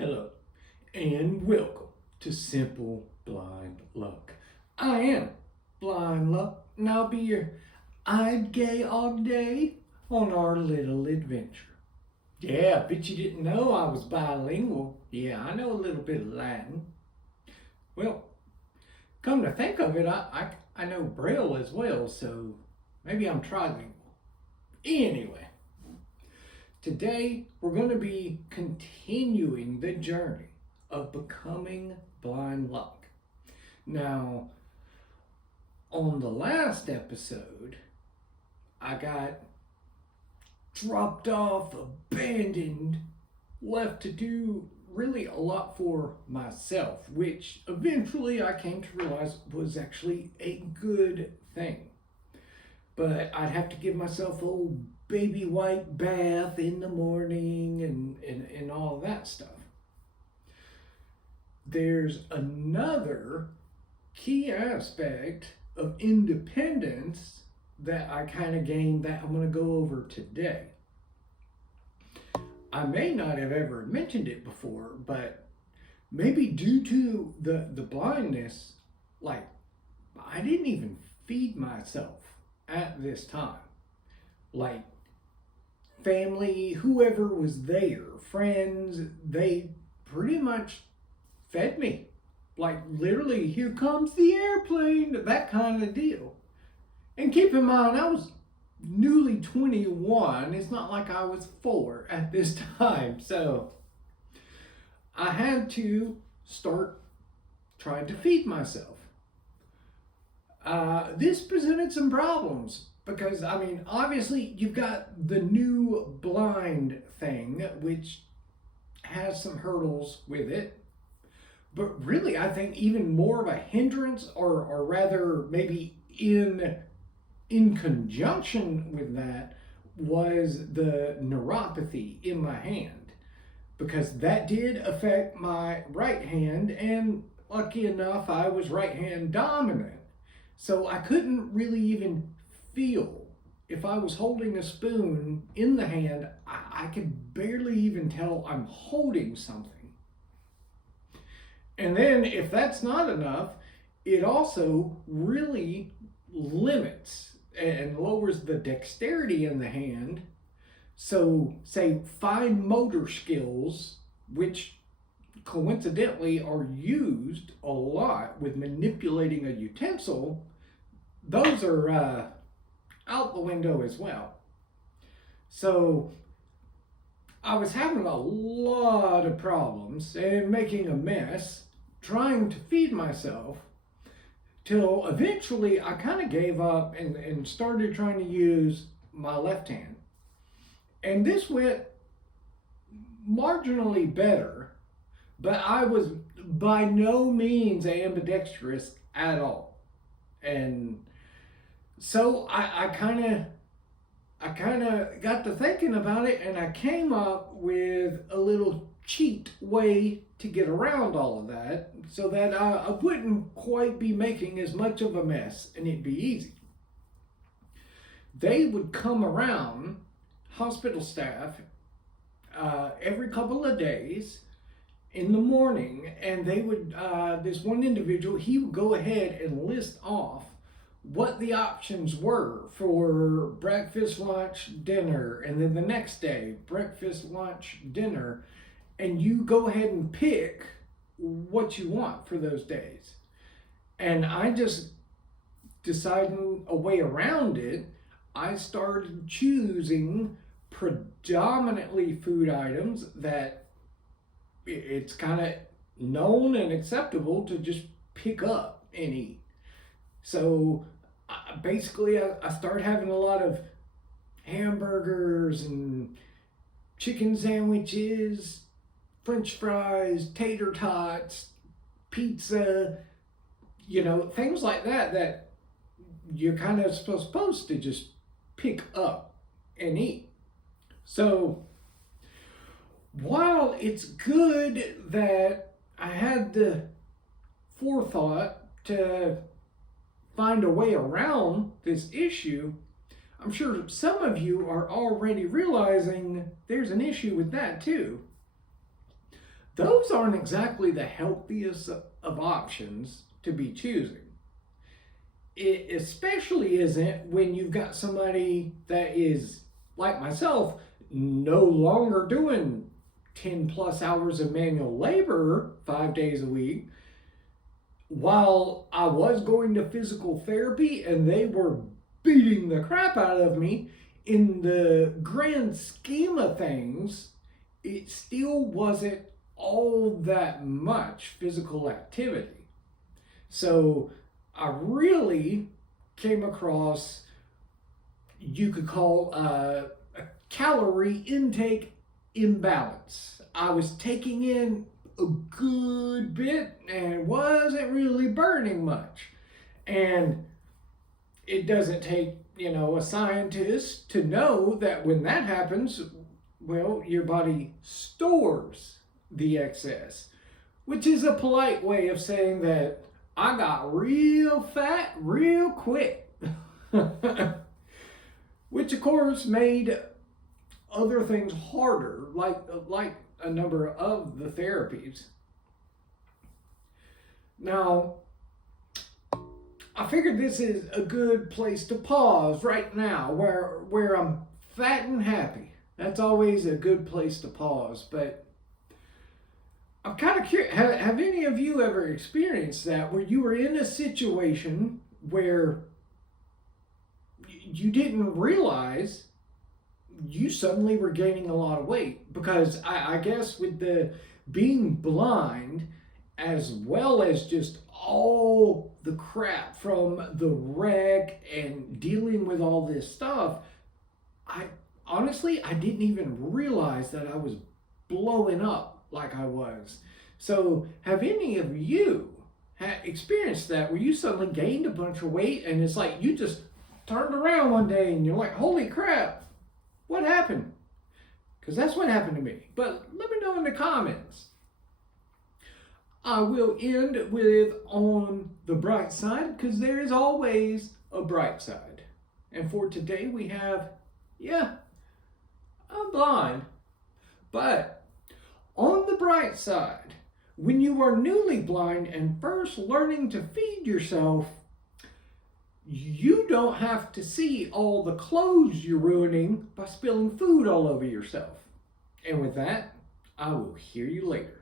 Hello, and welcome to Simple Blind Luck. I am Blind Luck, and I'll be your I'd gay all day on our little adventure. Yeah, I bet you didn't know I was bilingual. Yeah, I know a little bit of Latin. Well, come to think of it, I know Braille as well, so maybe I'm trilingual. Anyway, today we're going to be continuing the journey of becoming blind luck. Now, on the last episode, I got dropped off, abandoned, left to do really a lot for myself, which eventually I came to realize was actually a good thing. But I'd have to give myself a old baby white bath in the morning and all of that stuff. There's another key aspect of independence that I kind of gained that I'm going to go over today. I may not have ever mentioned it before, but maybe due to the blindness, like I didn't even feed myself at this time. Like family, whoever was there, friends, they pretty much fed me. Like literally, here comes the airplane, that kind of deal. And keep in mind, I was newly 21. It's not like I was 4 at this time. So I had to start trying to feed myself. This presented some problems because, I mean, obviously you've got the new blind thing, which has some hurdles with it. But really, I think even more of a hindrance, or rather, maybe in conjunction with that, was the neuropathy in my hand, because that did affect my right hand, and lucky enough, I was right hand dominant. So I couldn't really even feel. If I was holding a spoon in the hand, I could barely even tell I'm holding something. And then, if that's not enough, it also really limits and lowers the dexterity in the hand. So, say, fine motor skills, which coincidentally are used a lot with manipulating a utensil, those are out the window as well. So, I was having a lot of problems and making a mess trying to feed myself, till eventually I kind of gave up and started trying to use my left hand. And this went marginally better, but I was by no means ambidextrous at all. And so I kind of got to thinking about it, and I came up with a little cheat way to get around all of that so that I wouldn't quite be making as much of a mess and it'd be easy. They would come around, hospital staff, every couple of days in the morning, and they would, this one individual, he would go ahead and list off what the options were for breakfast, lunch, dinner, and then the next day, breakfast, lunch, dinner, and you go ahead and pick what you want for those days. And I just deciding a way around it, I started choosing predominantly food items that it's kind of known and acceptable to just pick up and eat. So basically, I started having a lot of hamburgers and chicken sandwiches, French fries, tater tots, pizza, things like that that you're kind of supposed to just pick up and eat. So while it's good that I had the forethought to find a way around this issue, I'm sure some of you are already realizing there's an issue with that too. those aren't exactly the healthiest of options to be choosing. It especially isn't when you've got somebody that is, like myself, no longer doing 10 plus hours of manual labor 5 days a week, while I was going to physical therapy and they were beating the crap out of me. In the grand scheme of things, it still wasn't all that much physical activity. So I really came across, you could call a calorie intake imbalance. I was taking in a good bit and wasn't really burning much. And it doesn't take, a scientist to know that when that happens, well, your body stores the excess, which is a polite way of saying that I got real fat real quick. Which of course made other things harder, like a number of the therapies. Now, I figured this is a good place to pause right now, where I'm fat and happy. That's always a good place to pause. But I'm kind of curious, have any of you ever experienced that, where you were in a situation where you didn't realize you suddenly were gaining a lot of weight? Because I guess with the being blind, as well as just all the crap from the wreck and dealing with all this stuff, I didn't even realize that I was blowing up like I was. So have any of you experienced that, where you suddenly gained a bunch of weight and it's like you just turned around one day and you're like, holy crap, what happened? Because that's what happened to me. But let me know in the comments. I will end with on the bright side, because there is always a bright side. And for today we have, I'm blind. But on the bright side, when you are newly blind and first learning to feed yourself, you don't have to see all the clothes you're ruining by spilling food all over yourself. And with that, I will hear you later.